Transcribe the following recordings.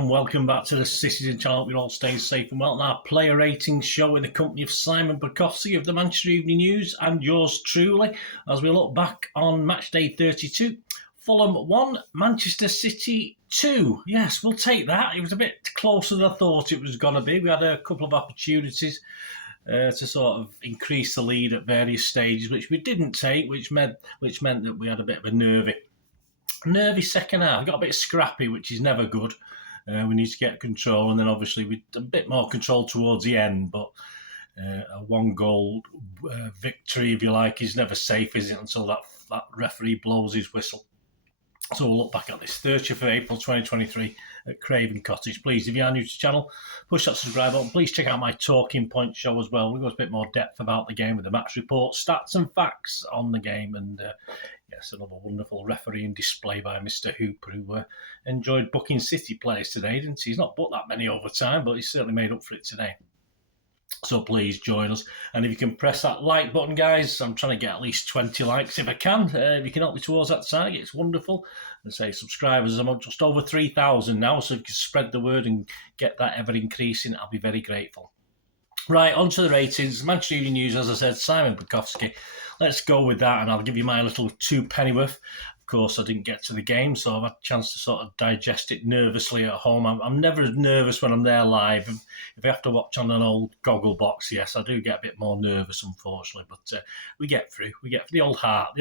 and welcome back to the Citytilidie channel. We all stay safe and well. And our player ratings show in the company of Simon Bajkowski of the Manchester Evening News and yours truly as we look back on match day 32. Fulham 1, Manchester City 2. Yes, we'll take that. It was a bit closer than I thought it was going to be. We had a couple of opportunities to sort of increase the lead at various stages, which we didn't take, which meant that we had a bit of a nervy second half. We got a bit scrappy, which is never good. We need to get control, and then obviously we a bit more control towards the end. But a one-goal victory, if you like, is never safe, is it? Until that referee blows his whistle. So we'll look back at this 30th of April 2023 at Creighton Cottage. Please, if you are new to the channel, push that subscribe button. Please check out my talking point show as well. We go a bit more depth about the game with the match report, stats and facts on the game, and yes, another wonderful refereeing display by Mr. Hooper, who enjoyed booking City players today, didn't he? He's not booked that many over time, but he's certainly made up for it today. So please join us. And if you can press that like button, guys, I'm trying to get at least 20 likes if I can. If you can help me towards that target, it's wonderful. And say subscribers, I'm just over 3,000 now, so if you can spread the word and get that ever increasing, I'll be very grateful. Right, on to the ratings. Manchester Evening News, as I said, Simon Bajkowski. Let's go with that, and I'll give you my little two pennyworth. Of course, I didn't get to the game, so I've had a chance to sort of digest it nervously at home. I'm never as nervous when I'm there live. If I have to watch on an old goggle box, yes, I do get a bit more nervous, unfortunately. But we get through. We get the old heart.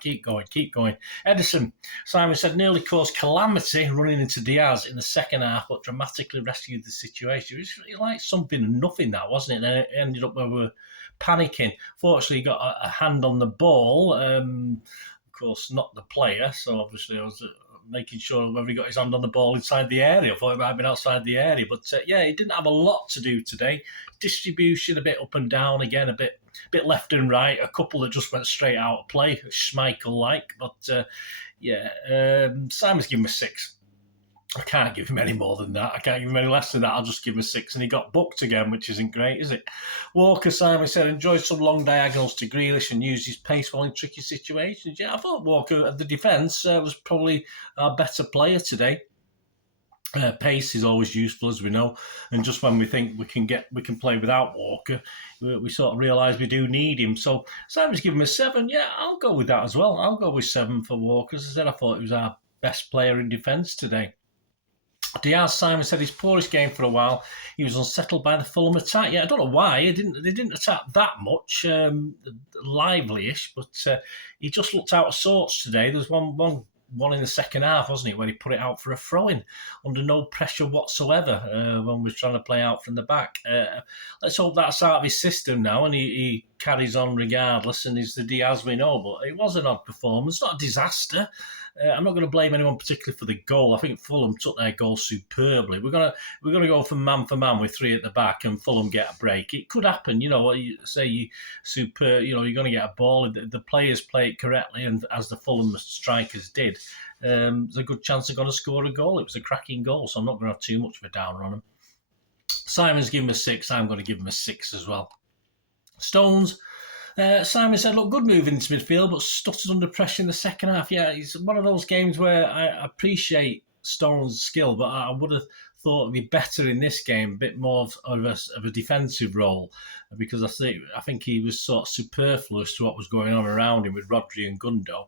Keep going. Edison, Simon said, nearly caused calamity running into Diaz in the second half, but dramatically rescued the situation. It was like something and nothing, that, wasn't it? And then it ended up where we were panicking. Fortunately, he got a hand on the ball. Of course, not the player, so obviously I was making sure whether he got his hand on the ball inside the area. I thought it might have been outside the area, but yeah, he didn't have a lot to do today. Distribution a bit up and down again, a bit left and right, a couple that just went straight out of play, Schmeichel-like, but yeah, Simon's given me 6. I can't give him any more than that. I can't give him any less than that. I'll just give him a 6. And he got booked again, which isn't great, is it? Walker, Simon said, enjoyed some long diagonals to Grealish and used his pace well in tricky situations. Yeah, I thought Walker at the defence was probably our better player today. Pace is always useful, as we know. And just when we think we can play without Walker, we sort of realise we do need him. So Simon's given him a 7. Yeah, I'll go with that as well. I'll go with 7 for Walker. As I said, I thought he was our best player in defence today. Diaz, Simon said, his poorest game for a while. He was unsettled by the Fulham attack. Yeah, I don't know why. They didn't attack that much, lively-ish, but he just looked out of sorts today. There was one in the second half, wasn't it, where he put it out for a throw-in under no pressure whatsoever when we were trying to play out from the back. Let's hope that's out of his system now and he carries on regardless and is the Diaz we know. But it was an odd performance, not a disaster. I'm not going to blame anyone particularly for the goal. I think Fulham took their goal superbly. We're going to go for man with 3 at the back and Fulham get a break. It could happen, you know. You say you're going to get a ball. The players play it correctly, and as the Fulham strikers did, there's a good chance they're going to score a goal. It was a cracking goal, so I'm not going to have too much of a downer on them. Simon's given him a 6. I'm going to give him a 6 as well. Stones. Simon said, look, good move into midfield, but stuttered under pressure in the second half. Yeah, it's one of those games where I appreciate Stones' skill, but I would have thought it'd be better in this game, a bit more of a defensive role, because I think he was sort of superfluous to what was going on around him with Rodri and Gundo.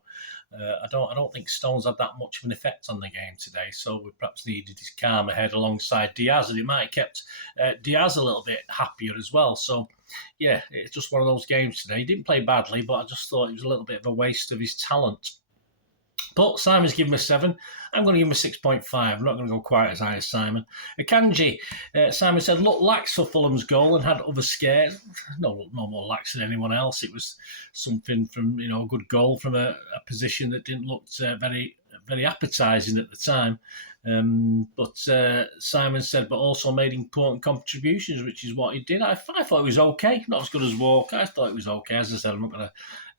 I don't think Stones had that much of an effect on the game today, so we perhaps needed his calm ahead alongside Diaz, and it might have kept Diaz a little bit happier as well. So, yeah, it's just one of those games today. He didn't play badly, but I just thought it was a little bit of a waste of his talent. But Simon's given him a 7. I'm going to give him a 6.5. I'm not going to go quite as high as Simon. Akanji, Simon said, looked lax for Fulham's goal and had other scares. No more lax than anyone else. It was something from, a good goal from a position that didn't look very, very appetising at the time. But Simon said, but also made important contributions, which is what he did. I thought it was okay. Not as good as Walker. I thought it was okay. As I said, I'm not going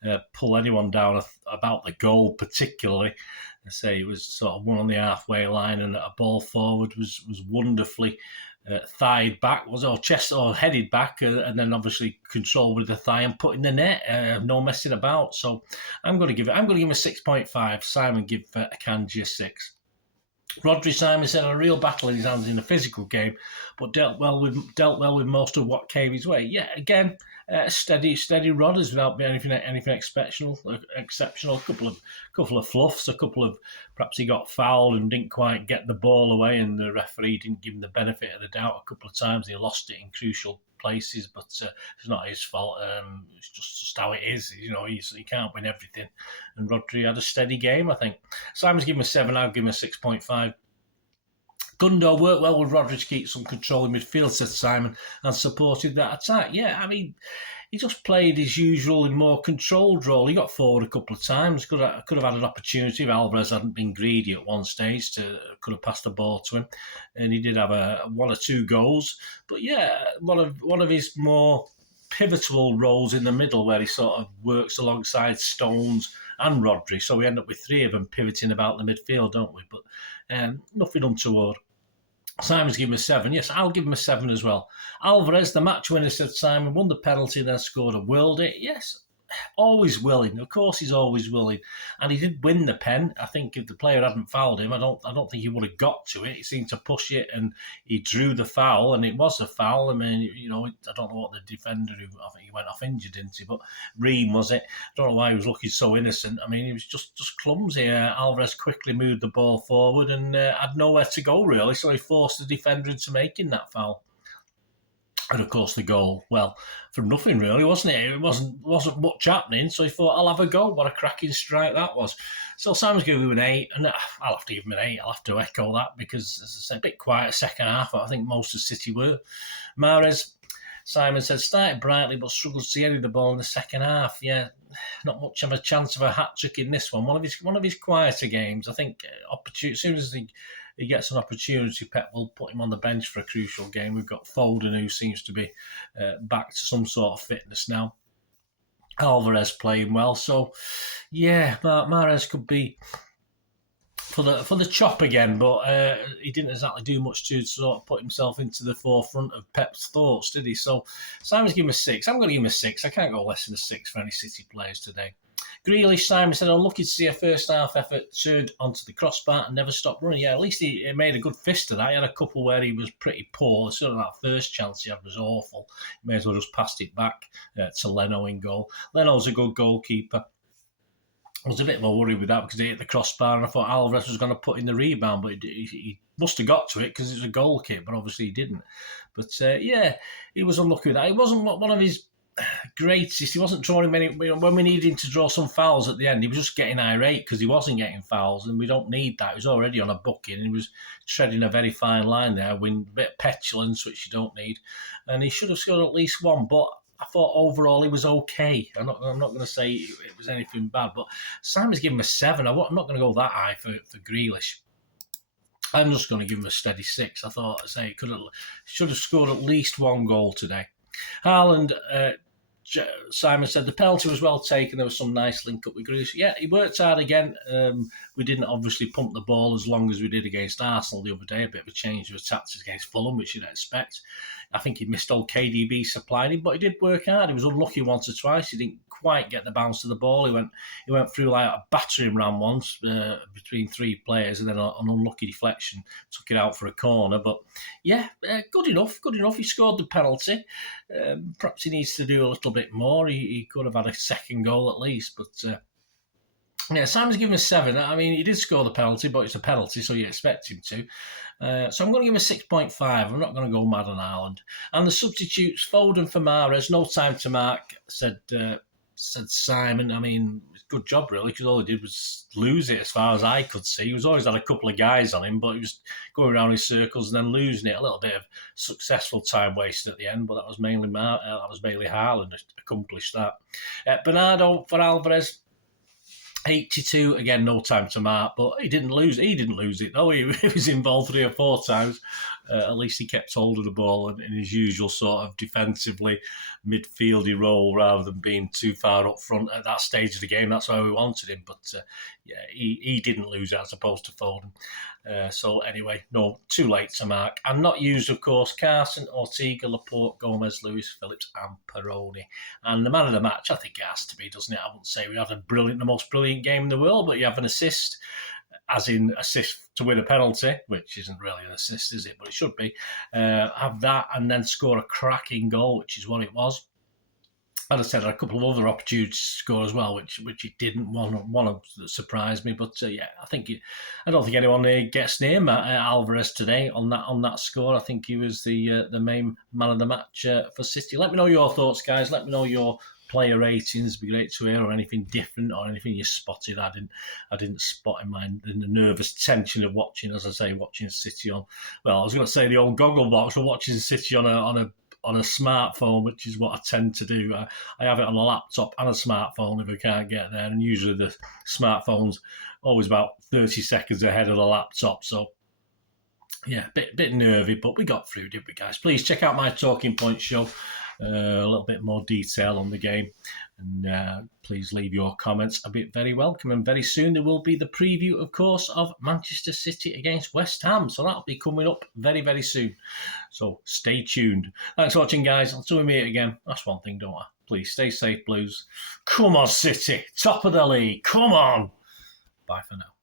to pull anyone down about the goal particularly. I say it was sort of one on the halfway line, and a ball forward was wonderfully thied back, headed back, and then obviously controlled with the thigh and put in the net. No messing about. So I'm going to give him a 6.5. Simon give Akanji a 6. Rodri, Simon said, had a real battle in his hands in a physical game, but dealt well with most of what came his way. Yeah, again, steady Rodders without being anything exceptional. Exceptional. Couple of fluffs. A couple of perhaps he got fouled and didn't quite get the ball away, and the referee didn't give him the benefit of the doubt a couple of times. He lost it in crucial places, but it's not his fault. It's just how it is. He can't win everything. And Rodri had a steady game, I think. Simon's given him a 7. I've given him a 6.5. Gundo worked well with Rodri to keep some control in midfield, said Simon, and supported that attack. Yeah, I mean, he just played his usual and more controlled role. He got forward a couple of times. Could have had an opportunity if Alvarez hadn't been greedy at one stage. Could have passed the ball to him, and he did have one or two goals. But yeah, one of his more pivotal roles in the middle, where he sort of works alongside Stones and Rodri. So we end up with 3 of them pivoting about the midfield, don't we? But nothing untoward. Simon's given him a 7. Yes, I'll give him a 7 as well. Alvarez, the match winner, said Simon, won the penalty and then scored a worldie. Yes, always willing. Of course, he's always willing, and he did win the pen. I think if the player hadn't fouled him, I don't think he would have got to it. He seemed to push it, and he drew the foul, and it was a foul. I mean, I don't know what the defender, who I think he went off injured, didn't he? But Ream, was it? I don't know why he was looking so innocent. I mean, he was just clumsy. Alvarez quickly moved the ball forward and had nowhere to go really, so he forced the defender into making that foul. And of course, the goal, well, from nothing really, wasn't it? It wasn't much happening, so he thought, I'll have a go. What a cracking strike that was. So Simon's giving him an 8, and I'll have to give him an 8. I'll have to echo that because, as I said, a bit quiet second half. I think most of City were. Mahrez, Simon said, started brightly but struggled to see any of the ball in the second half. Yeah, not much of a chance of a hat-trick in this one. One of his quieter games. I think as soon as he gets an opportunity, Pep will put him on the bench for a crucial game. We've got Foden, who seems to be back to some sort of fitness now. Alvarez playing well. So, yeah, Mahrez could be for the chop again, but he didn't exactly do much to sort of put himself into the forefront of Pep's thoughts, did he? So Simon's given him a 6. I'm going to give him a 6. I can't go less than a 6 for any City players today. Grealish, Simon said, unlucky to see a first half effort turned onto the crossbar and never stopped running. Yeah, at least he made a good fist of that. He had a couple where he was pretty poor. Sort of that first chance he had was awful. He may as well just passed it back to Leno in goal. Leno's a good goalkeeper. I was a bit more worried with that because he hit the crossbar and I thought Alvarez was going to put in the rebound, but he must have got to it because it was a goal kick, but obviously he didn't. But yeah, he was unlucky with that. It wasn't one of his greatest. He wasn't drawing many. When we needed him to draw some fouls at the end, he was just getting irate because he wasn't getting fouls, and we don't need that. He was already on a booking, and he was treading a very fine line there, with a bit of petulance, which you don't need. And he should have scored at least one, but I thought overall he was okay. I'm not going to say it was anything bad, but Simon's given him a 7. I'm not going to go that high for Grealish. I'm just going to give him a steady 6. I thought, he should have scored at least one goal today. Haaland, Simon said the penalty was well taken. There was some nice link up with Grealish. Yeah, he worked hard again. We didn't obviously pump the ball as long as we did against Arsenal the other day. A bit of a change of tactics against Fulham, which you'd expect. I think he missed old KDB supplying him, but he did work hard. He was unlucky once or twice. He didn't quite get the bounce of the ball. He went through like a battering ram once between 3 players, and then an unlucky deflection took it out for a corner. But yeah, good enough. He scored the penalty. Perhaps he needs to do a little bit more. He could have had a second goal at least, but yeah, Simon's given a 7. I mean, he did score the penalty, but it's a penalty, so you expect him to. So I'm going to give him a 6.5. I'm not going to go mad on Haaland. And the substitutes, Foden for Mahrez, no time to mark, said Simon. I mean, good job, really, because all he did was lose it as far as I could see. He was always had a couple of guys on him, but he was going around in circles and then losing it. A little bit of successful time wasted at the end, but that was mainly Haaland accomplished that. Bernardo for Alvarez, 82, again, no time to mark, but he didn't lose it though. He was involved 3 or 4 times. At least he kept hold of the ball in his usual sort of defensively midfieldy role rather than being too far up front at that stage of the game. That's why we wanted him, but yeah, he didn't lose it as opposed to Foden. So anyway, no, too late to mark. And not used, of course, Carson, Ortega, Laporte, Gomez, Lewis, Phillips and Peroni. And the man of the match, I think it has to be, doesn't it? I wouldn't say we had the most brilliant game in the world, but you have an assist. as in assist to win a penalty, which isn't really an assist, is it? But it should be. Have that and then score a cracking goal, which is what it was. As I said, a couple of other opportunities to score as well, which he didn't. One that surprised me, but yeah, I don't think anyone gets near Alvarez today on that score. I think he was the main man of the match for City. Let me know your thoughts, guys. Let me know your player ratings. It'd be great to hear, or anything different, or anything you spotted. I didn't spot in the nervous tension of watching, as I say, watching City on. Well, I was going to say the old goggle box, but watching City on a smartphone, which is what I tend to do. I have it on a laptop and a smartphone if I can't get there, and usually the smartphone's always about 30 seconds ahead of the laptop. So yeah, bit nervy, but we got through, didn't we, guys? Please check out my Talking Point show. A little bit more detail on the game, and please leave your comments. I'll be very welcome, and very soon there will be the preview, of course, of Manchester City against West Ham, so that'll be coming up very, very soon, so stay tuned. Thanks for watching, guys. Until we meet again, that's one thing, don't I? Please stay safe, Blues. Come on, City, top of the league, come on. Bye for now.